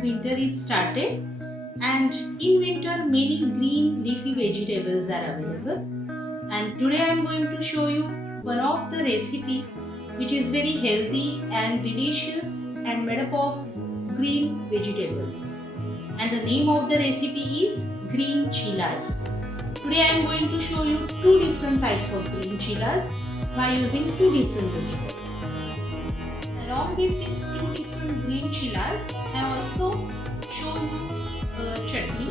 that winter is started, and in winter many green leafy vegetables are available. And today I am going to show you one of the recipe which is very healthy and delicious and made up of green vegetables. And the name of the recipe is green chilas. Today I am going to show you two different types of green chilas by using two different vegetables. Along with these two different green chilas, I also show you chutney,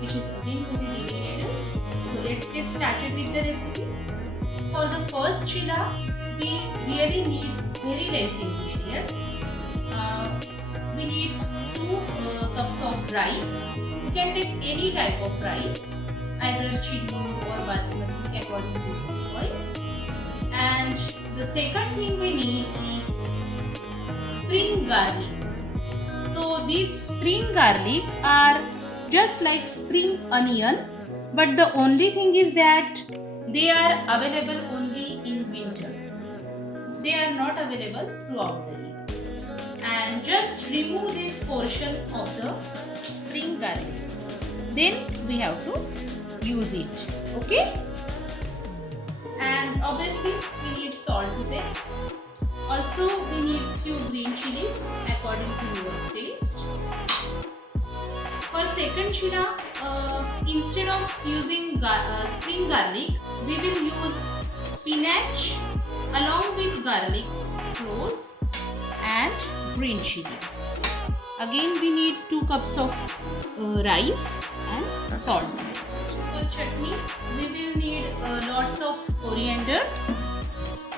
which is again very delicious. So let's get started with the recipe. For the first chila, we really need very less ingredients. We need 2 cups of rice. You can take any type of rice, either chillur or basmati according to your choice. And the second thing we need is spring garlic. So these spring garlic are just like spring onion, but the only thing is that they are available only in winter. They are not available throughout the year. And just remove this portion of the spring garlic. Then we have to use it. Okay? And obviously we need salt to taste. Also we need few green chilies according to your taste. For second chila, instead of using spring garlic, we will use spinach along with garlic cloves and green chili. Again we need 2 cups of rice and salt to taste. For chutney, we will need lots of coriander,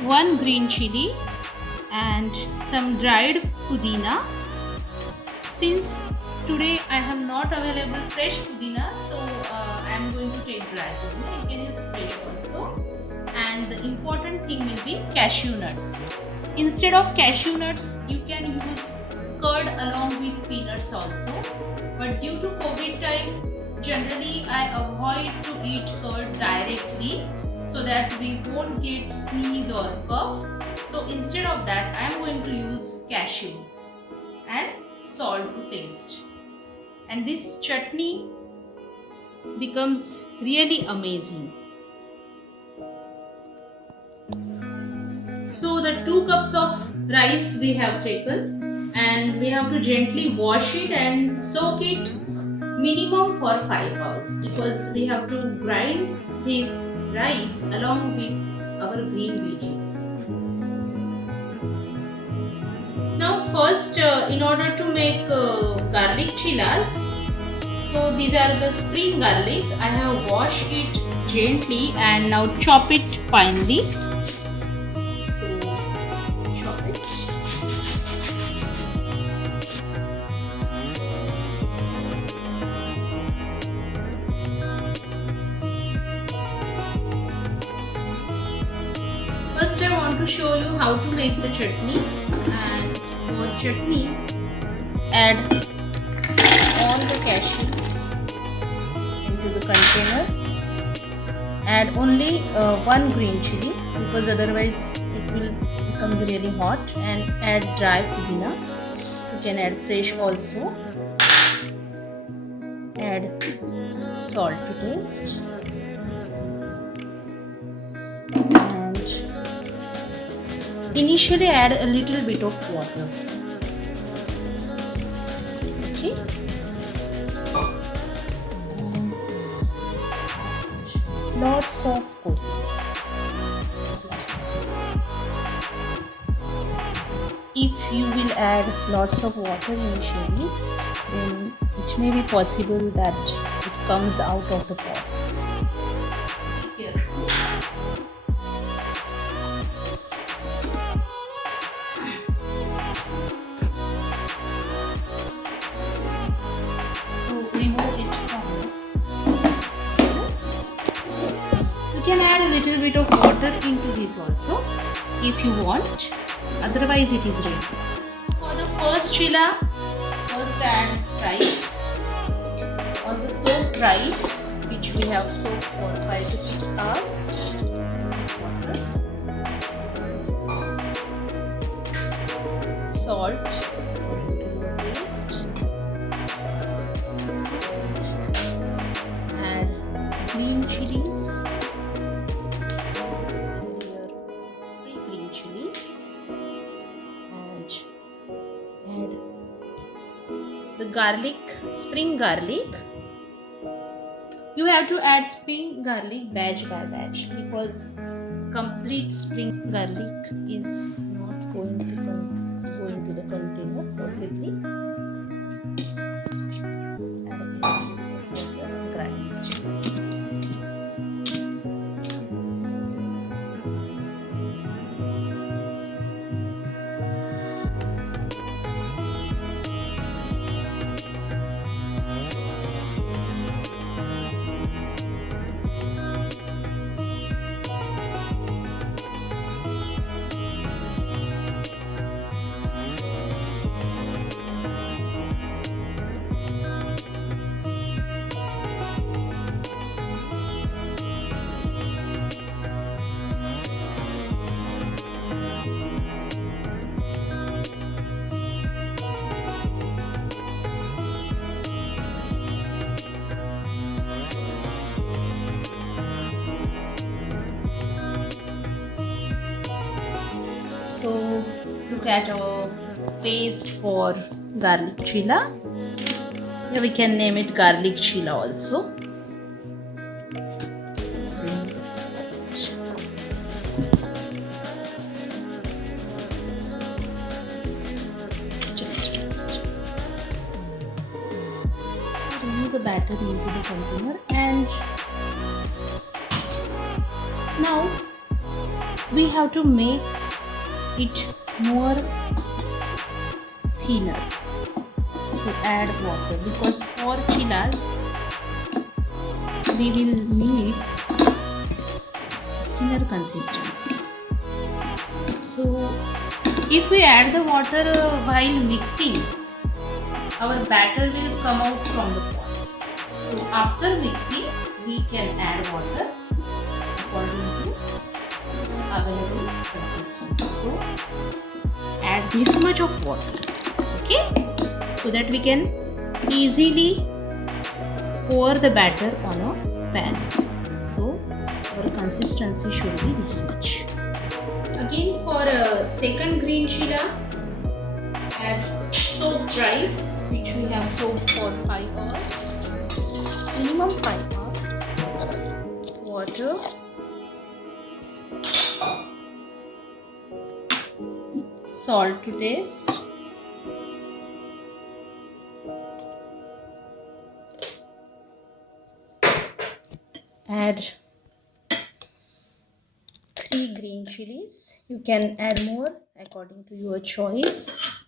1 green chili and some dried pudina. Since today I have not available fresh pudina, so I am going to take dry pudina. You can use fresh also. And the important thing will be cashew nuts. Instead of cashew nuts, you can use curd along with peanuts also. But due to COVID time, generally I avoid to eat curd directly so that we won't get sneeze or cough. So instead of that, I am going to use cashews and salt to taste. And this chutney becomes really amazing. So the 2 cups of rice we have taken, and we have to gently wash it and soak it minimum for 5 hours, because we have to grind this rice along with our green veggies. Now first, in order to make garlic chilas, so these are the spring garlic. I have washed it gently and now chop it finely. So chop it. First I want to show you how to make the chutney. And for chutney, add all the cashews into the container. Add only 1 green chili, because otherwise it will becomes really hot. And add dry pudina. You can add fresh also. Add salt to taste. Initially add a little bit of water. Okay. Lots of coriander. If you will add lots of water initially, then it may be possible that it comes out of the pot. So be careful. You can add a little bit of water into this also if you want, otherwise it is ready. For the first chila, first add rice. On the soaked rice, which we have soaked for 5 to 6 hours, water, salt according to your taste, garlic, spring garlic. You have to add spring garlic batch by batch because complete spring garlic is not going to go into the container possibly. Add a little bit of water, grind it. So look at our paste for garlic chilla. Yeah, we can name it garlic chilla also. Just remove the batter into the container, and now we have to make it more thinner. So add water because for chillas we will need thinner consistency. So if we add the water while mixing, our batter will come out from the pot. So after mixing we can add water according to available consistency. So add this much of water, okay, so that we can easily pour the batter on a pan. So our consistency should be this much. Again, for a second green chilla, add soaked rice which we have soaked for 5 hours, minimum 5 hours, water, salt to taste, add 3 green chilies. You can add more according to your choice.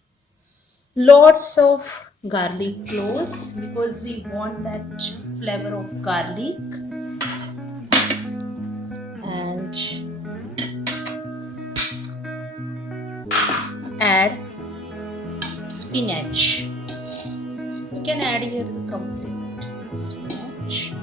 Lots of garlic cloves because we want that flavor of garlic, and add spinach. You can add here the complete spinach.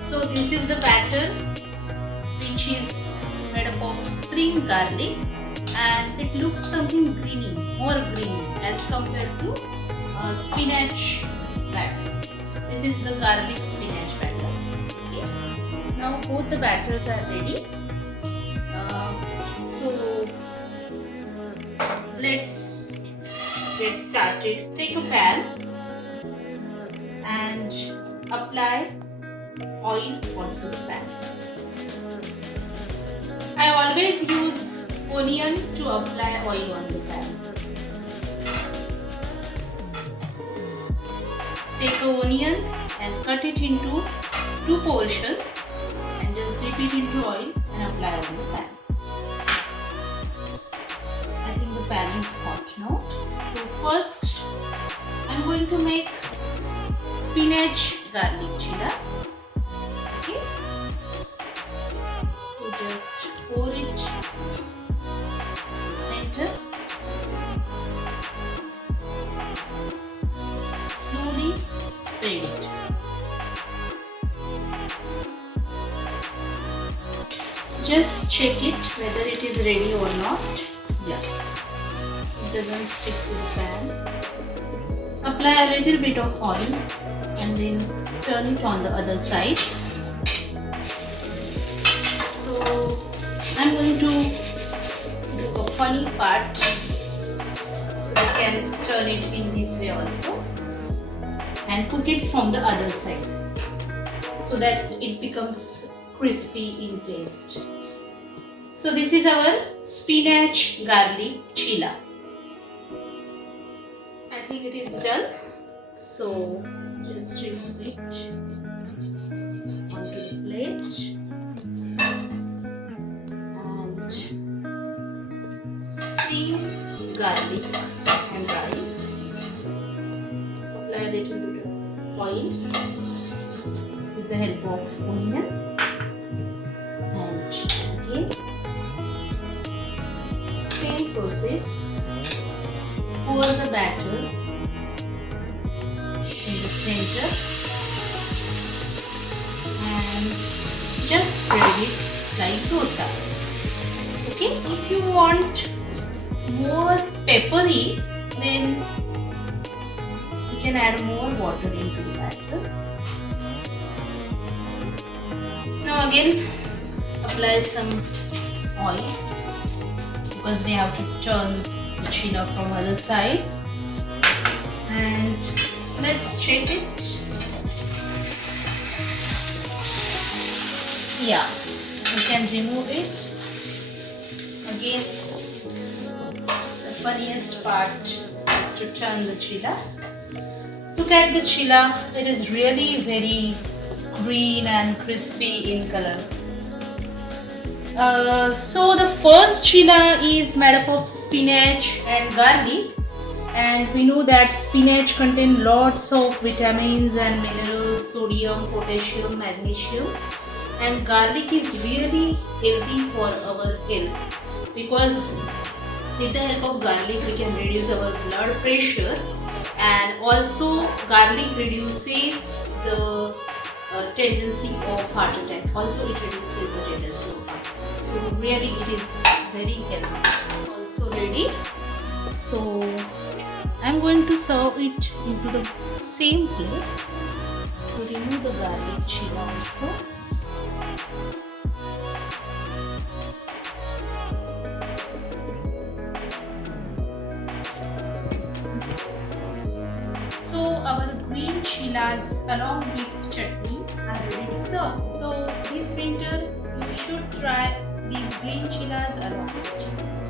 So this is the batter which is made up of spring garlic, and it looks something greeny, more greeny as compared to spinach batter. This is the garlic spinach batter. Okay. Now both the batters are ready. So let's get started. Take a pan and apply oil onto the pan. I always use onion to apply oil on the pan. Take an onion and cut it into 2 portions and just dip it into oil and apply on the pan. I think the pan is hot now. So first I am going to make spinach garlic chilla. Okay, so just pour it in the center, slowly spread it. just check it whether it is ready or not. Yeah, it doesn't stick to the pan. Apply a little bit of oil and then turn it on the other side. So I'm going to do a funny part, so I can turn it in this way also and cook it from the other side so that it becomes crispy in taste. So this is our spinach garlic chilla. I think it is done. So just remove it onto the plate and steam garlic and rice. Apply a little bit of oil with the help of onion. Same process, pour the batter in the center and just spread it like dosa. Okay, if you want more peppery, then you can add more water into the batter. Now again apply some oil, because we have to turn the chilla from other side, and let's check it. Yeah, we can remove it. Again, the funniest part is to turn the chilla. Look at the chilla, it is really very green and crispy in color. So the first chilla is made up of spinach and garlic, and we know that spinach contains lots of vitamins and minerals, sodium, potassium, magnesium, and garlic is really healthy for our health, because with the help of garlic we can reduce our blood pressure, and also garlic reduces the tendency of heart attack. Also it reduces the tendency of heart attack. So really it is very healthy. Also ready. So I'm going to serve it into the same plate. So remove the garlic chilla also. So our green chillas along with chutney are ready to serve. So this winter you should try these green chillas along with chutney.